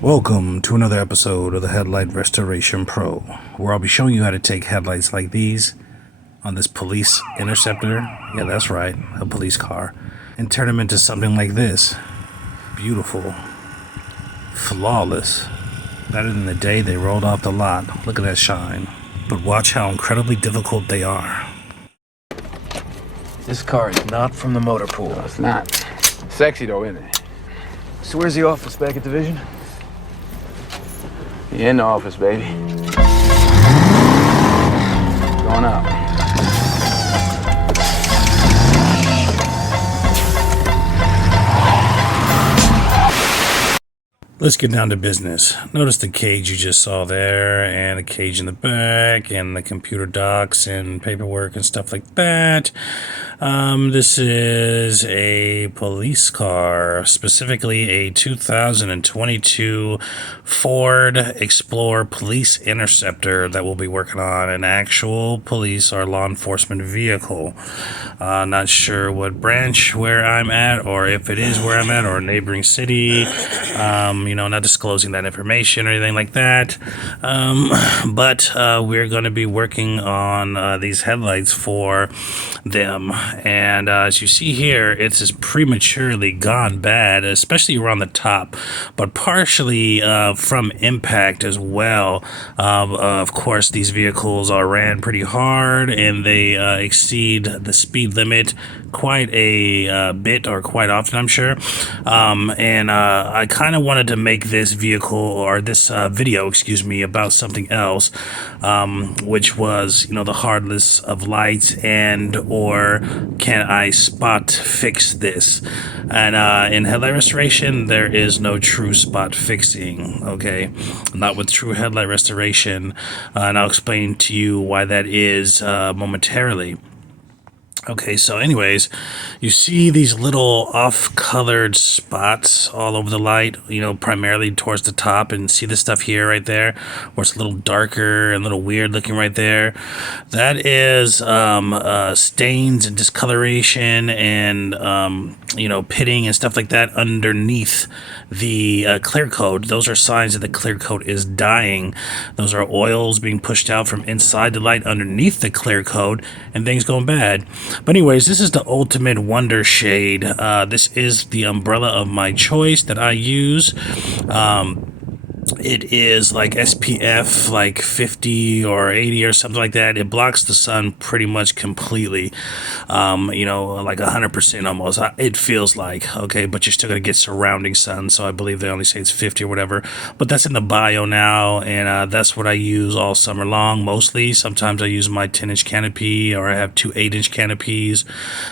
Welcome to another episode of the Headlight Restoration Pro, where I'll be showing you how to take headlights like these on this police interceptor, yeah that's right, a police car, and turn them into something like this. Beautiful. Flawless. Better than the day they rolled off the lot. Look at that shine. But watch how incredibly difficult they are. This car is not from the motor pool. No, it's not. Sexy though, isn't it? So where's the office, back at division? You in the office, baby. Going up. Let's get down to business. Notice the cage you just saw there, and the cage in the back, and the computer docs and paperwork and stuff like that. This is a police car, specifically a 2022 Ford Explorer Police Interceptor that we'll be working on, an actual police or law enforcement vehicle. Not sure what branch where I'm at, or if it is where I'm at, or a neighboring city. Not disclosing that information or anything like that. But we're going to be working on these headlights for them. And as you see here, it's just prematurely gone bad, especially around the top, but partially from impact as well. Of course, these vehicles are ran pretty hard, and they exceed the speed limit quite a bit, or quite often, I'm sure. And I kind of wanted to make this vehicle, or this video, about something else, which was, the hardness of lights, and or can I spot fix this? And in headlight restoration, there is no true spot fixing, okay? Not with true headlight restoration, and I'll explain to you why that is momentarily. Okay, so anyways, you see these little off-colored spots all over the light, primarily towards the top, and see this stuff here right there, where it's a little darker and a little weird looking right there. That is stains and discoloration and, pitting and stuff like that underneath the clear coat. Those are signs that the clear coat is dying. Those are oils being pushed out from inside the light underneath the clear coat, and things going bad. But anyways, this is the ultimate wondershade. This is the umbrella of my choice that I use. It is like SPF like 50 or 80 or something like that. It blocks the sun pretty much completely, like 100% almost. It feels like, okay, but you're still going to get surrounding sun. So I believe they only say it's 50 or whatever, but that's in the bio now. And that's what I use all summer long, mostly. Sometimes I use my 10-inch canopy, or I have two 8-inch canopies,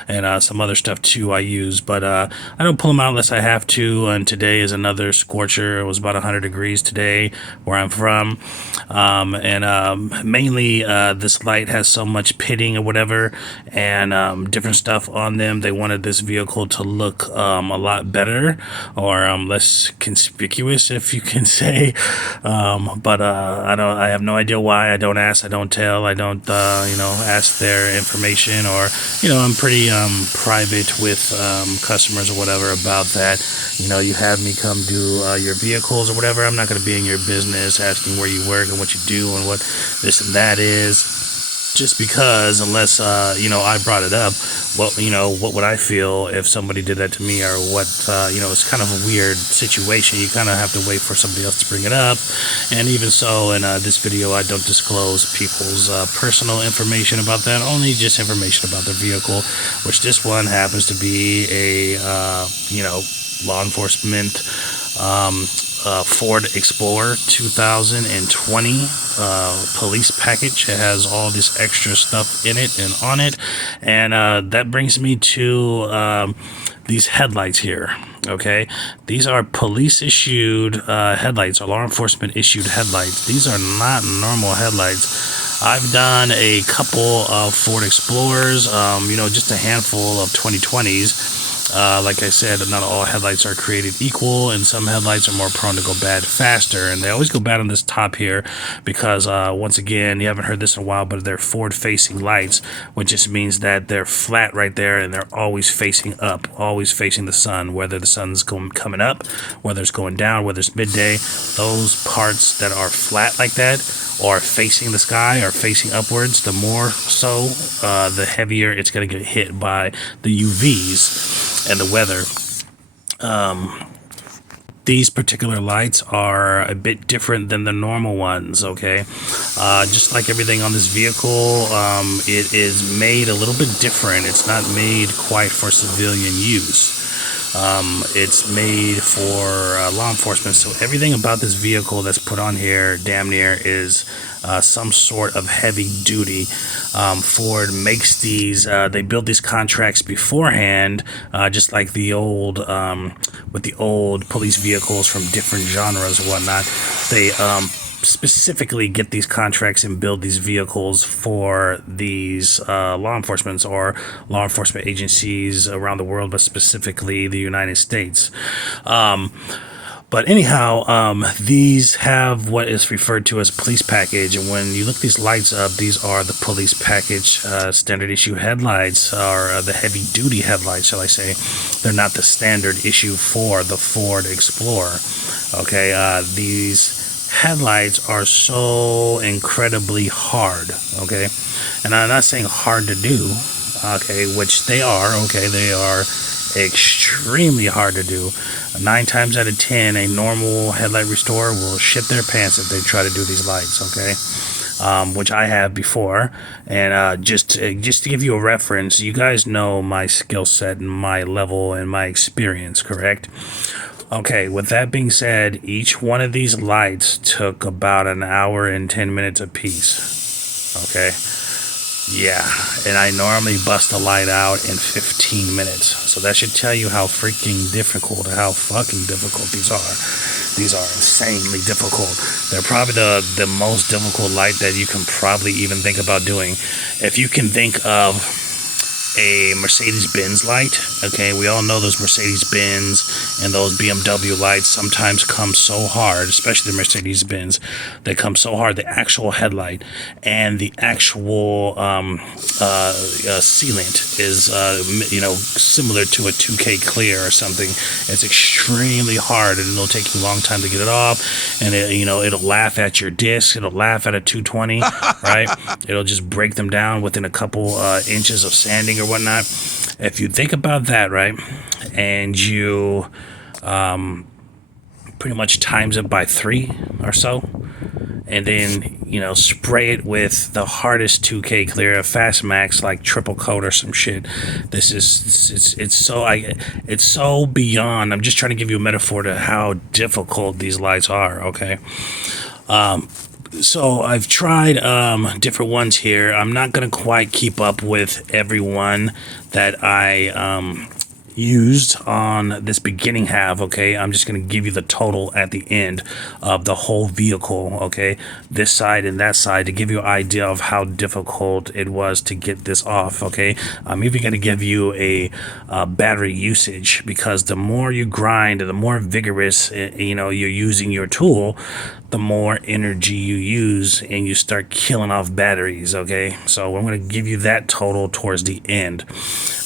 and some other stuff too I use, but I don't pull them out unless I have to. And today is another scorcher. It was about 100 degrees today where I'm from, and mainly this light has so much pitting or whatever, and different stuff on them. They wanted this vehicle to look a lot better, or less conspicuous, if you can say, but I have no idea why. I don't ask, I don't tell, I don't ask their information, or I'm pretty private with customers or whatever about that. You have me come do your vehicles or whatever. I'm not going to be in your business asking where you work and what you do and what this and that is, just because, unless I brought it up. What would I feel if somebody did that to me, or what? It's kind of a weird situation. You kind of have to wait for somebody else to bring it up. And even so, in this video, I don't disclose people's personal information about that, only just information about their vehicle, which this one happens to be a law enforcement Ford Explorer 2020 police package. It has all this extra stuff in it and on it, and that brings me to these headlights here. Okay, these are police issued headlights, or law enforcement issued headlights. These are not normal headlights. I've done a couple of Ford Explorers, just a handful of 2020s. Like I said, not all headlights are created equal, and some headlights are more prone to go bad faster, and they always go bad on this top here because, once again, you haven't heard this in a while, but they're forward-facing lights, which just means that they're flat right there, and they're always facing up, always facing the sun, whether the sun's coming up, whether it's going down, whether it's midday. Those parts that are flat like that or facing the sky or facing upwards, the more so, the heavier it's going to get hit by the UVs and the weather. These particular lights are a bit different than the normal ones, okay? Just like everything on this vehicle, it is made a little bit different. It's not made quite for civilian use. It's made for law enforcement, so everything about this vehicle that's put on here damn near is some sort of heavy duty. Ford makes these, they build these contracts beforehand, just like the old, with the old police vehicles from different genres and whatnot. They specifically get these contracts and build these vehicles for these law enforcement or law enforcement agencies around the world, but specifically the United States. But anyhow, these have what is referred to as police package, and when you look these lights up, these are the police package standard issue headlights, or the heavy duty headlights, shall I say. They're not the standard issue for the Ford Explorer. Okay, these headlights are so incredibly hard, okay? And I'm not saying hard to do, okay, which they are, okay? They are extremely hard to do. 9 times out of 10, a normal headlight restorer will shit their pants if they try to do these lights, okay? Which I have before. And just to give you a reference, you guys know my skill set and my level and my experience, correct? Okay, with that being said, each one of these lights took about an hour and 10 minutes apiece. Okay? Yeah, and I normally bust a light out in 15 minutes. So that should tell you how freaking difficult, how fucking difficult these are. These are insanely difficult. They're probably the most difficult light that you can probably even think about doing. If you can think of a Mercedes-Benz light, okay, we all know those Mercedes-Benz and those BMW lights sometimes come so hard, especially the Mercedes-Benz, they come so hard, the actual headlight and the actual sealant is similar to a 2K clear or something. It's extremely hard, and it'll take you a long time to get it off, and it'll laugh at your disc, it'll laugh at a 220, right? It'll just break them down within a couple inches of sanding or whatnot. If you think about that, right, and you pretty much times it by 3 or so, and then spray it with the hardest 2K clear, a Fast Max like triple coat or some shit. This is it's so beyond. I'm just trying to give you a metaphor to how difficult these lights are, okay? So I've tried different ones here. I'm not going to quite keep up with every one that I used on this beginning half, okay? I'm just going to give you the total at the end of the whole vehicle, okay? This side and that side, to give you an idea of how difficult it was to get this off, okay? I'm even going to give you a battery usage, because the more you grind, the more vigorous you're using your tool, the more energy you use, and you start killing off batteries, okay? So I'm going to give you that total towards the end.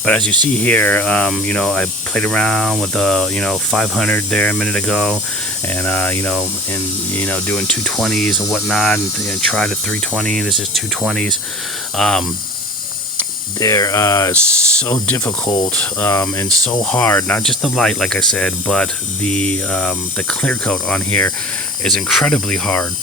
But as you see here, I played around with 500 there a minute ago, and doing 220s and whatnot, and tried a 320. This is 220s. They're so difficult and so hard. Not just the light, like I said, but the clear coat on here is incredibly hard.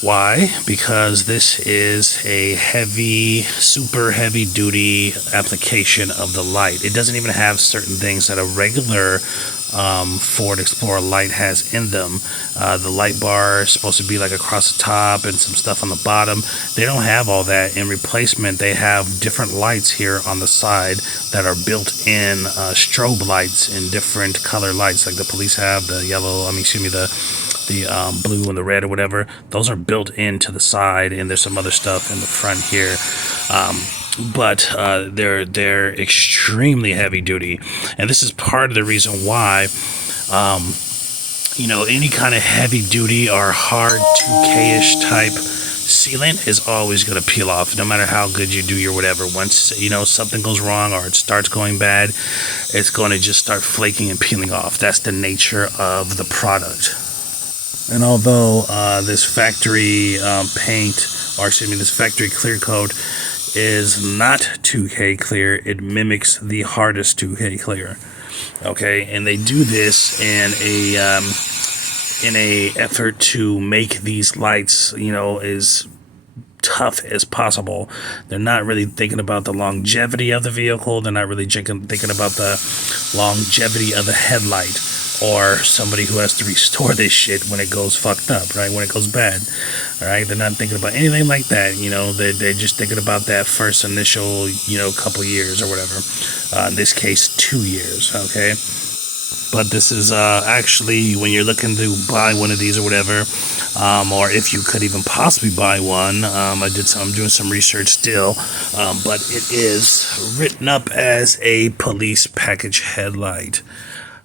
Why? Because this is a heavy, super heavy duty application of the light. It doesn't even have certain things that a regular Ford Explorer light has in them. The light bar is supposed to be like across the top and some stuff on the bottom. They don't have all that. In replacement, they have different lights here on the side that are built in strobe lights in different color lights, like the police have, the yellow, the blue and the red or whatever. Those are built into the side, and there's some other stuff in the front here. but they're extremely heavy duty, and this is part of the reason why any kind of heavy duty or hard 2K-ish type sealant is always going to peel off, no matter how good you do your whatever. Once something goes wrong or it starts going bad, it's going to just start flaking and peeling off. That's the nature of the product. And although this factory this factory clear coat is not 2K clear, it mimics the hardest 2K clear. Okay, and they do this in a effort to make these lights, as tough as possible. They're not really thinking about the longevity of the vehicle. They're not really thinking about the longevity of the headlight, or somebody who has to restore this shit when it goes fucked up, right? When it goes bad, all right? They're not thinking about anything like that, They're just thinking about that first initial, couple years or whatever. In this case, 2 years, okay? But this is actually, when you're looking to buy one of these or whatever, or if you could even possibly buy one, I'm doing some research still, but it is written up as a police package headlight.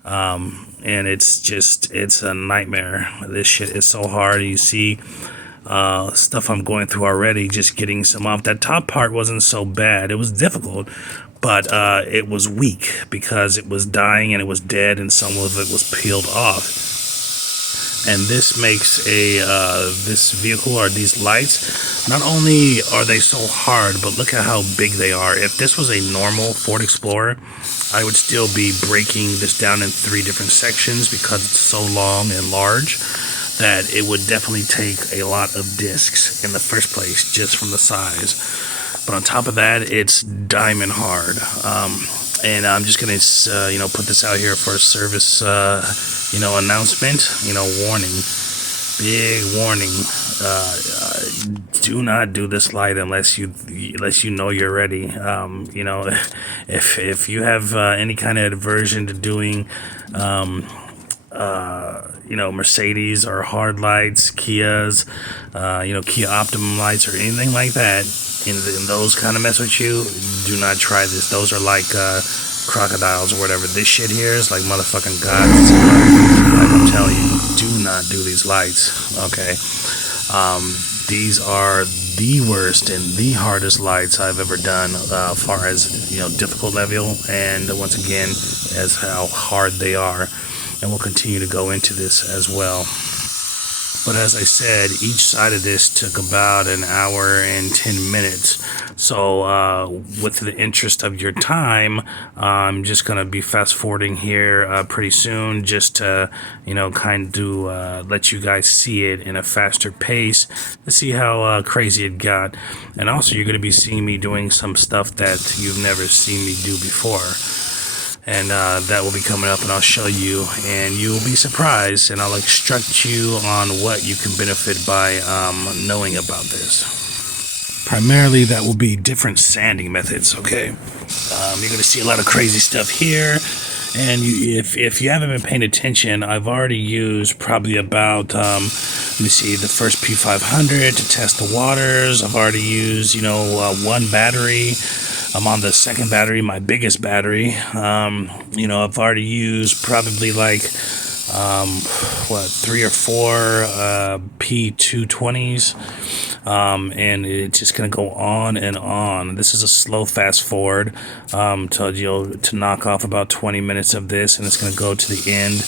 And it's a nightmare. This shit is so hard. You see stuff I'm going through already, just getting some off. That top part wasn't so bad. It was difficult, but it was weak because it was dying and it was dead, and some of it was peeled off. And this makes this vehicle, or these lights, not only are they so hard, but look at how big they are. If this was a normal Ford Explorer, I would still be breaking this down in 3 different sections because it's so long and large that it would definitely take a lot of discs in the first place just from the size. But on top of that, it's diamond hard. And I'm just going to, put this out here for a service, announcement, warning, big warning. Do not do this light unless you know you're ready. If you have any kind of aversion to doing, Mercedes or hard lights, Kias, Kia Optimum lights or anything like that, and those kind of mess with you, do not try this. Those are like crocodiles or whatever. This shit here is like motherfucking God. Like I'm telling you, do not do these lights, okay? These are the worst and the hardest lights I've ever done, far as difficult level, and once again as how hard they are. And we'll continue to go into this as well. But as I said, each side of this took about an hour and 10 minutes. So with the interest of your time, I'm just going to be fast forwarding here pretty soon, just to, let you guys see it in a faster pace to see how crazy it got. And also you're going to be seeing me doing some stuff that you've never seen me do before. And that will be coming up, and I'll show you, and you will be surprised, and I'll instruct you on what you can benefit by knowing about this. Primarily, that will be different sanding methods, okay? You're going to see a lot of crazy stuff here, and if you haven't been paying attention, I've already used probably about, the first P500 to test the waters. I've already used, one battery. I'm on the second battery, my biggest battery. I've already used probably like, 3 or 4 P220s. And it's just going to go on and on. This is a slow fast forward to knock off about 20 minutes of this, and it's going to go to the end.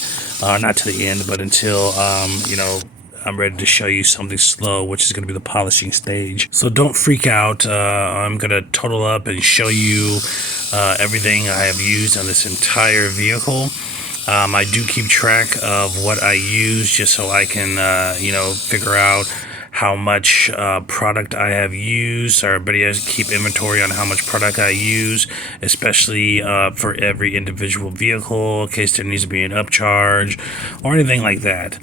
Not to the end, but until, I'm ready to show you something slow, which is going to be the polishing stage. So don't freak out. I'm going to total up and show you everything I have used on this entire vehicle. I do keep track of what I use just so I can, figure out how much product I have used. Everybody has to keep inventory on how much product I use, especially for every individual vehicle, in case there needs to be an upcharge or anything like that.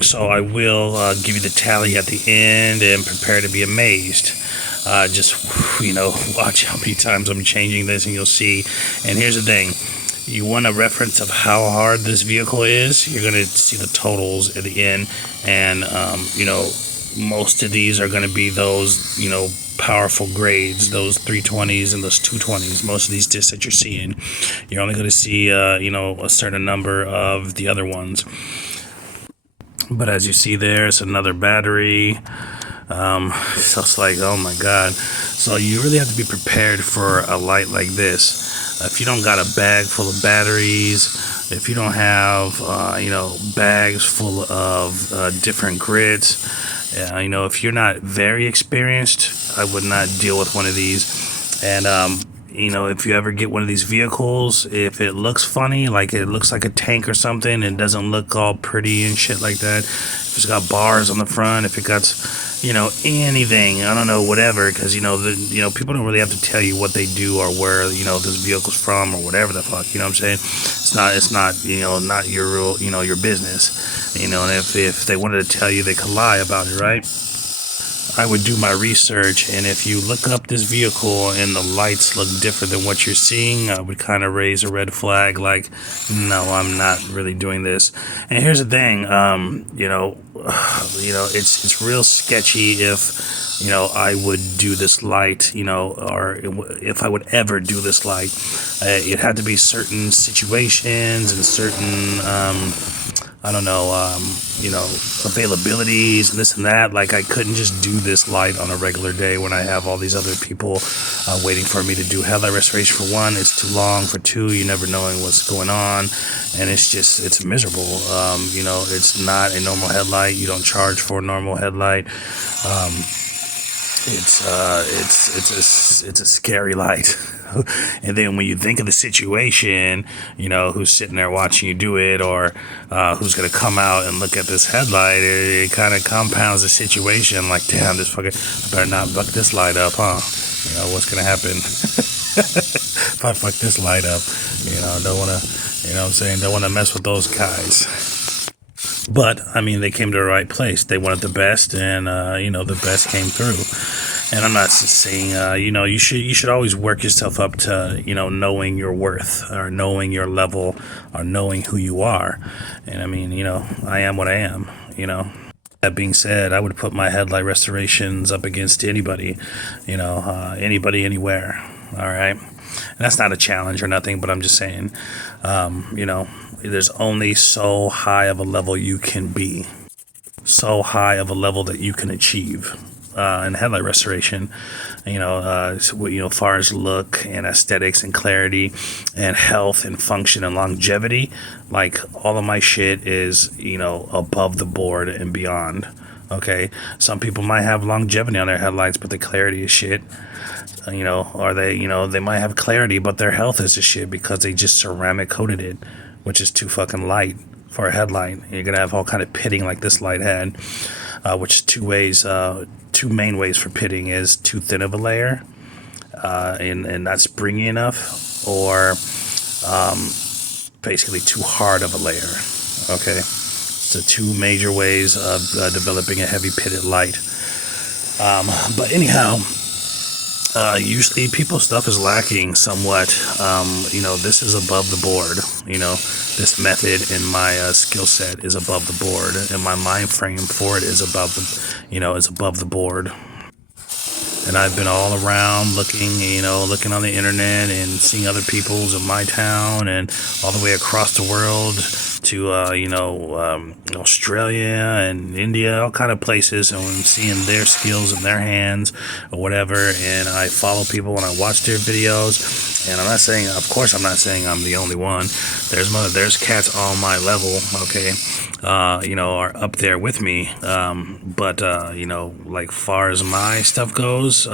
So I will give you the tally at the end, and prepare to be amazed. Just watch how many times I'm changing this, and you'll see. And here's the thing. You want a reference of how hard this vehicle is, you're going to see the totals at the end, and most of these are going to be those, powerful grades, those 320s and those 220s. Most of these discs that you're seeing, you're only going to see, a certain number of the other ones. But as you see there, it's another battery. So it's like, oh my God. So you really have to be prepared for a light like this. If you don't got a bag full of batteries, if you don't have, bags full of different grits, if you're not very experienced, I would not deal with one of these. And, if you ever get one of these vehicles, if it looks funny, like it looks like a tank or something, and doesn't look all pretty and shit like that, if it's got bars on the front, if it got, anything, I don't know, whatever, because, people don't really have to tell you what they do or where, this vehicle's from or whatever the fuck, you know what I'm saying? It's not, not your real, your business, and if they wanted to tell you, they could lie about it, right? I would do my research, and if you look up this vehicle and the lights look different than what you're seeing, I would kind of raise a red flag, like, no, I'm not really doing this. And here's the thing, it's real sketchy if, I would do this light, or if I would ever do this light. It had to be certain situations and certain, availabilities and this and that. Like, I couldn't just do this light on a regular day when I have all these other people waiting for me to do headlight restoration. For one, it's too long. For two, you never knowing what's going on, and it's miserable. It's not a normal headlight. You don't charge for a normal headlight. It's a scary light. And then when you think of the situation, who's sitting there watching you do it, or who's going to come out and look at this headlight, it kind of compounds the situation. Like, damn, I better not fuck this light up, huh? What's going to happen if I fuck this light up? Don't want to, don't want to mess with those guys. But, they came to the right place. They wanted the best, and, the best came through. And I'm not saying, you should always work yourself up to, knowing your worth, or knowing your level, or knowing who you are. And I am what I am, That being said, I would put my headlight restorations up against anybody, anybody, anywhere. All right. And that's not a challenge or nothing, but I'm just saying, there's only so high of a level you can be, so high of a level that you can achieve. In headlight restoration, as far as look and aesthetics and clarity and health and function and longevity, like, all of my shit is, above the board and beyond. Okay, some people might have longevity on their headlights, but the clarity is shit. Or they might have clarity, but their health is just shit because they just ceramic coated it, which is too fucking light for a headlight. You're gonna have all kind of pitting like this light had. Which two main ways for pitting is too thin of a layer, and not springy enough, or basically too hard of a layer. Okay, so two major ways of developing a heavy pitted light. But anyhow, usually people's stuff is lacking somewhat. This is above the board. This method in my skill set is above the board, and my mind frame for it is above the board. And I've been all around looking on the internet and seeing other people's in my town and all the way across the world to, Australia and India, all kind of places, and I'm seeing their skills in their hands or whatever. And I follow people and I watch their videos, and I'm not saying I'm the only one. There's cats on my level, okay, are up there with me. But like far as my stuff goes,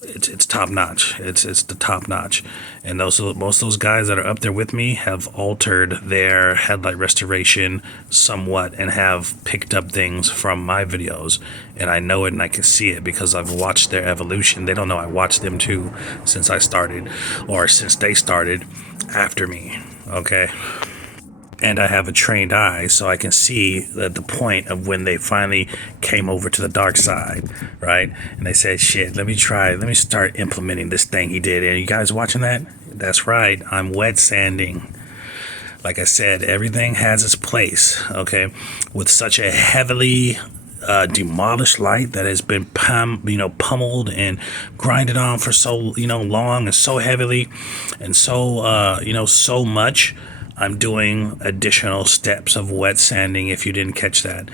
it's top notch. It's the top notch. And most of those guys that are up there with me have altered their headlight restoration somewhat and have picked up things from my videos. And I know it and I can see it because I've watched their evolution. They don't know I watched them too since I started, or since they started after me. Okay. And I have a trained eye, so I can see the point of when they finally came over to the dark side, right? And they said, shit, let me start implementing this thing he did. And you guys watching that? That's right, I'm wet sanding. Like I said, everything has its place, okay? With such a heavily demolished light that has been pummeled and grinded on for so long and so heavily and so so much, I'm doing additional steps of wet sanding if you didn't catch that.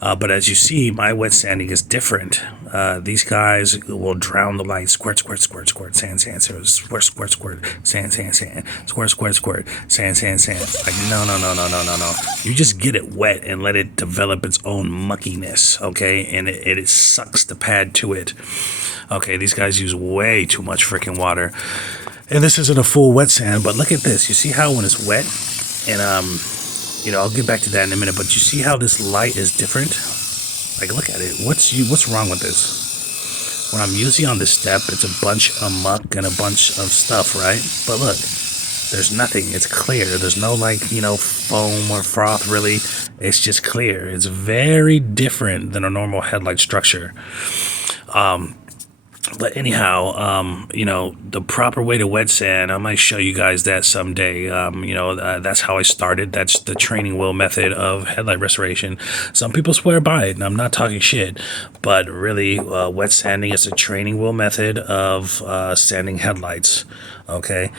But as you see, my wet sanding is different. These guys will drown the light. Squirt, squirt, squirt, squirt, sand, sand, sand, squirt, squirt, squirt, sand, sand, sand, squirt, squirt, squirt, sand, sand, sand. Like, no. You just get it wet and let it develop its own muckiness, okay? And it sucks the pad to it. Okay, these guys use way too much freaking water. And this isn't a full wet sand, but look at this. You see how when it's wet, and I'll get back to that in a minute, but you see how this light is different? Like, look at it. What's wrong with this? When I'm using on this step, it's a bunch of muck and a bunch of stuff, right? But look, there's nothing. It's clear. There's no foam or froth really. It's just clear. It's very different than a normal headlight structure. But anyhow, the proper way to wet sand, I might show you guys that someday. That's how I started. That's the training wheel method of headlight restoration. Some people swear by it, and I'm not talking shit. But really, wet sanding is a training wheel method of sanding headlights. Okay.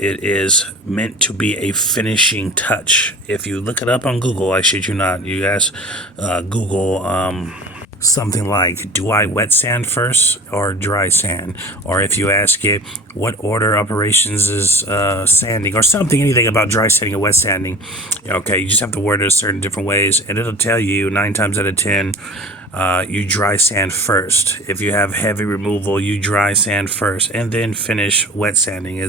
It is meant to be a finishing touch. If you look it up on Google, I shit you not, you guys Google something like, do I wet sand first or dry sand? Or if you ask it, what order operations is sanding, or something, anything about dry sanding or wet sanding, okay, you just have to word it a certain different ways, and it'll tell you 9 times out of 10, you dry sand first. If you have heavy removal, you dry sand first and then finish wet sanding.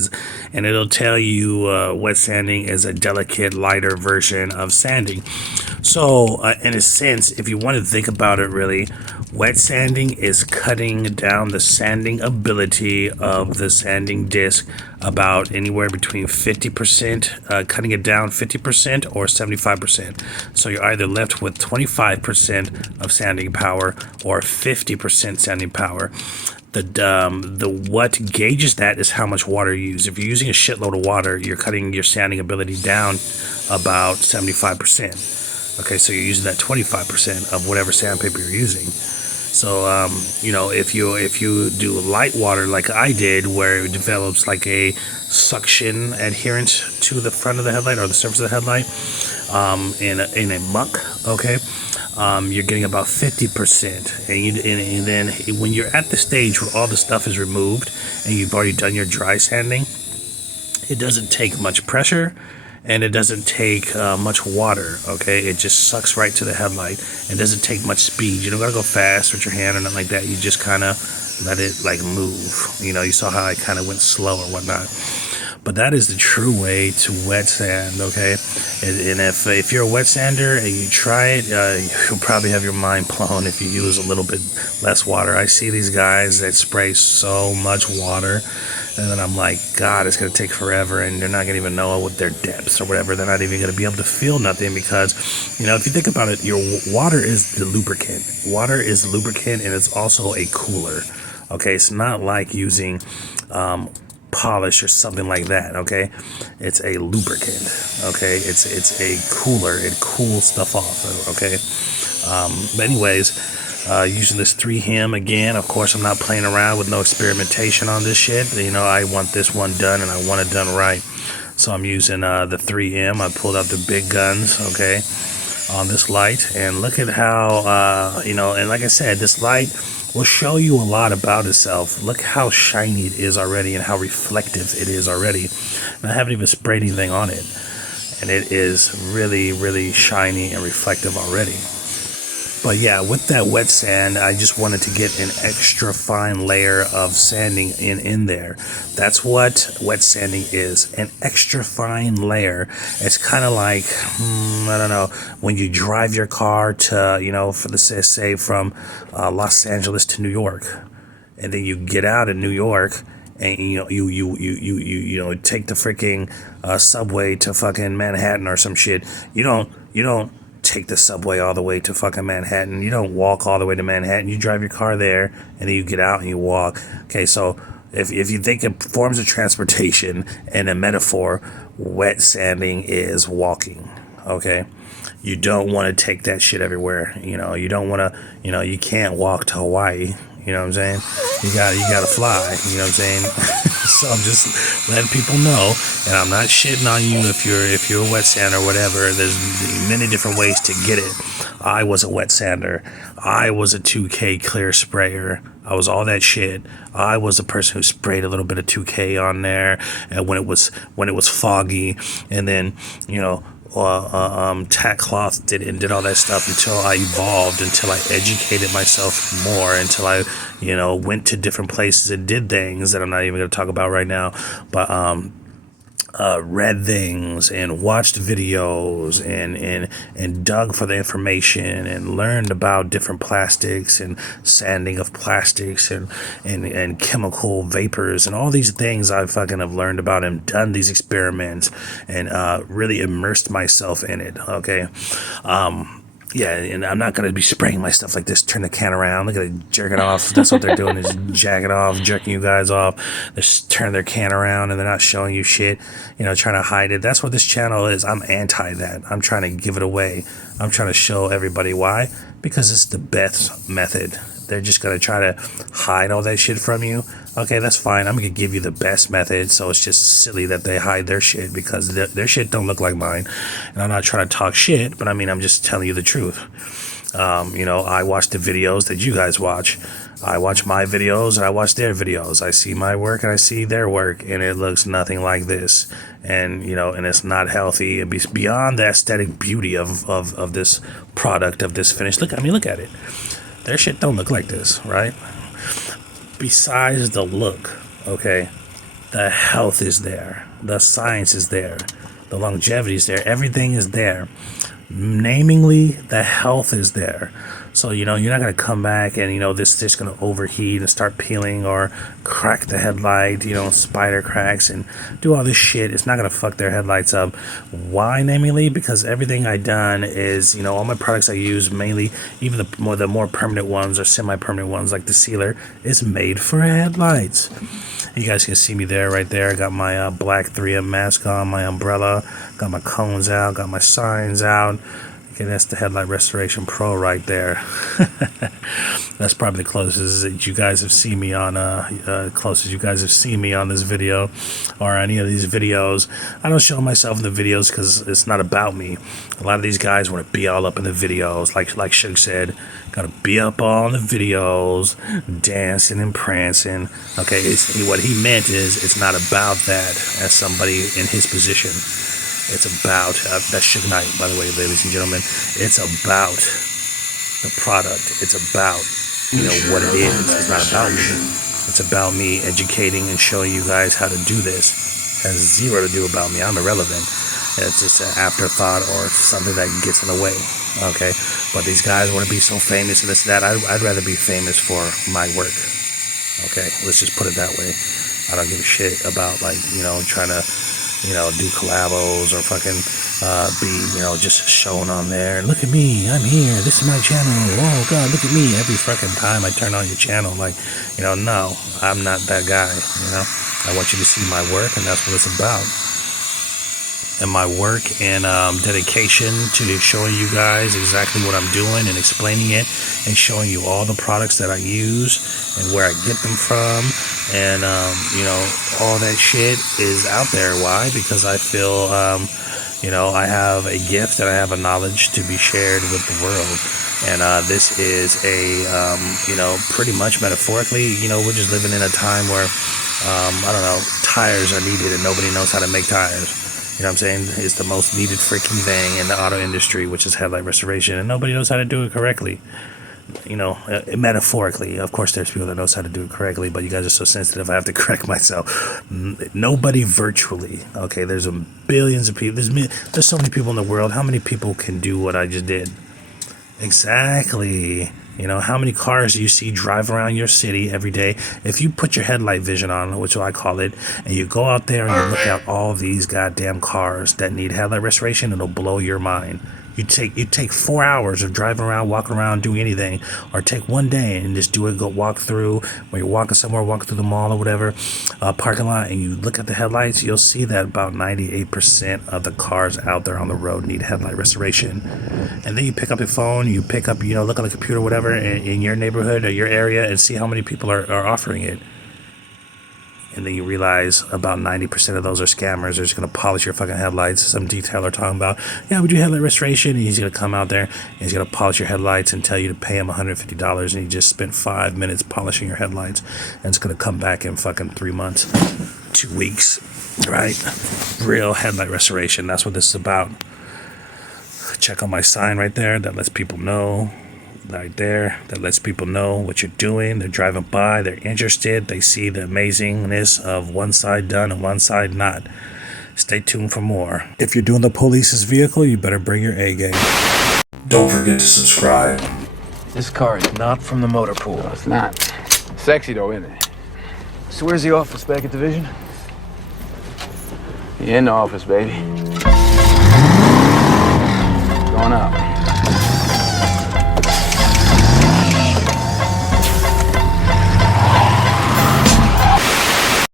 And it'll tell you wet sanding is a delicate, lighter version of sanding. So in a sense, if you want to think about it really, wet sanding is cutting down the sanding ability of the sanding disc about anywhere between 50%, cutting it down 50% or 75%. So you're either left with 25% of sanding power or 50% sanding power. The what gauges that is how much water you use. If you're using a shitload of water, you're cutting your sanding ability down about 75%. Okay, so you're using that 25% of whatever sandpaper you're using. So, if you do light water like I did, where it develops like a suction adherence to the front of the headlight or the surface of the headlight, in a muck, okay, you're getting about 50%. And then when you're at the stage where all the stuff is removed and you've already done your dry sanding, it doesn't take much pressure. And it doesn't take much water, okay? It just sucks right to the headlight. It doesn't take much speed. You don't gotta go fast with your hand or nothing like that. You just kind of let it move. You saw how I kind of went slow or whatnot. But that is the true way to wet sand, okay? And if you're a wet sander and you try it, you'll probably have your mind blown if you use a little bit less water. I see these guys that spray so much water, and then I'm like, God, it's going to take forever, and they're not going to even know what their depths or whatever. They're not even going to be able to feel nothing because, if you think about it, your water is the lubricant. Water is lubricant, and it's also a cooler, okay? It's not like using polish or something like that, okay? It's a lubricant, okay? It's a cooler. It cools stuff off, okay? But anyways, using this 3M again. Of course, I'm not playing around with no experimentation on this shit. I want this one done, and I want it done right. So I'm using the 3M. I pulled out the big guns, okay, on this light. And look at how, and like I said, this light will show you a lot about itself. Look how shiny it is already and how reflective it is already. And I haven't even sprayed anything on it. And it is really, really shiny and reflective already. But yeah, with that wet sand, I just wanted to get an extra fine layer of sanding in there. That's what wet sanding is, an extra fine layer. It's kind of like, I don't know, when you drive your car to, for the say from Los Angeles to New York, and then you get out in New York, and you take the freaking subway to fucking Manhattan or some shit. You don't take the subway all the way to fucking Manhattan. You don't walk all the way to Manhattan. You drive your car there, and then you get out and you walk. Okay, so If you think of forms of transportation and a metaphor, wet sanding is walking. Okay, you don't want to take that shit everywhere. You don't want to. You can't walk to Hawaii. You know what I'm saying? You gotta fly. You know what I'm saying? So I'm just letting people know, and I'm not shitting on you if you're a wet sander or whatever. There's many different ways to get it. I was a wet sander. I was a 2K clear sprayer. I was all that shit. I was the person who sprayed a little bit of 2K on there, and when it was foggy, and then tack cloth did all that stuff until I evolved, until I educated myself more, until I went to different places and did things that I'm not even going to talk about right now, but read things and watched videos and dug for the information and learned about different plastics and sanding of plastics and chemical vapors and all these things I fucking have learned about and done these experiments and really immersed myself in it. Okay. Yeah, and I'm not going to be spraying my stuff like this. Turn the can around. Look at it, jerk it off. That's what they're doing, is jack it off, jerking you guys off. They just turn their can around and they're not showing you shit, trying to hide it. That's what this channel is. I'm anti that. I'm trying to give it away. I'm trying to show everybody why. Because it's the best method. They're just going to try to hide all that shit from you. Okay, that's fine. I'm going to give you the best method. So it's just silly that they hide their shit, because their shit don't look like mine. And I'm not trying to talk shit, but I mean, I'm just telling you the truth. I watch the videos that you guys watch. I watch my videos and I watch their videos. I see my work and I see their work, and it looks nothing like this. And, and it's not healthy. And beyond the aesthetic beauty of this product, of this finish. Look at it. Their shit don't look like this, right? Besides the look, okay, the health is there. The science is there. The longevity is there. Everything is there. Namely, the health is there. So, you're not going to come back and, this is going to overheat and start peeling or crack the headlight, spider cracks and do all this shit. It's not going to fuck their headlights up. Why, namely? Because everything I done is, all my products I use, mainly, even the more permanent ones or semi-permanent ones like the sealer, is made for headlights. You guys can see me there, right there. I got my black 3M mask on, my umbrella, got my cones out, got my signs out. Okay, that's the Headlight Restoration Pro right there. That's probably the closest that you guys have seen me on, closest you guys have seen me on this video or any of these videos. I don't show myself in the videos because it's not about me. A lot of these guys want to be all up in the videos, like Shug said. Gotta be up on the videos, dancing and prancing. Okay, what he meant is it's not about that as somebody in his position. It's about, that's Shug Knight, by the way, ladies and gentlemen. It's about the product. It's about, what it is. It's not about me. It's about me educating and showing you guys how to do this. It has zero to do about me. I'm irrelevant. It's just an afterthought or something that gets in the way. Okay, but these guys want to be so famous and this and that. I'd rather be famous for my work. Okay, let's just put it that way. I don't give a shit about trying to do collabos or fucking be just showing on there. Look at me, I'm here. This is my channel. Oh God, look at me. Every fucking time I turn on your channel, no, I'm not that guy. I want you to see my work, and that's what it's about. And my work and dedication to showing you guys exactly what I'm doing and explaining it and showing you all the products that I use and where I get them from, and all that shit is out there. Why? Because I feel I have a gift and I have a knowledge to be shared with the world. And this is a pretty much metaphorically, we're just living in a time where tires are needed and nobody knows how to make tires. You know what I'm saying? It's the most needed freaking thing in the auto industry, which is headlight restoration, and nobody knows how to do it correctly. Metaphorically. Of course, there's people that knows how to do it correctly, but you guys are so sensitive, I have to correct myself. Nobody virtually. Okay, there's billions of people. There's so many people in the world. How many people can do what I just did? Exactly. How many cars do you see drive around your city every day? If you put your headlight vision on, which I call it, and you go out there and you look at all these goddamn cars that need headlight restoration, it'll blow your mind. You take 4 hours of driving around, walking around, doing anything, or take one day and just do it. Go walk through when you're walking somewhere, walking through the mall or whatever, parking lot, and you look at the headlights. You'll see that about 98% of the cars out there on the road need headlight restoration. And then you pick up your phone, you pick up, look on the computer, whatever, in your neighborhood or your area, and see how many people are offering it. And then you realize about 90% of those are scammers. They're just going to polish your fucking headlights. Some detailer talking about, yeah, we do headlight restoration. And he's going to come out there and he's going to polish your headlights and tell you to pay him $150. And he just spent 5 minutes polishing your headlights. And it's going to come back in fucking 3 months, 2 weeks, right? Real headlight restoration. That's what this is about. Check on my sign right there. That lets people know. Right there, that lets people know what you're doing. They're driving by, they're interested, they see the amazingness of one side done and one side not. Stay tuned for more. If you're doing the police's vehicle, you better bring your A game. Don't forget to subscribe. This car is not from the motor pool. No, it's not. Sexy though, isn't it? So where's the office back at Division? You in the office, baby.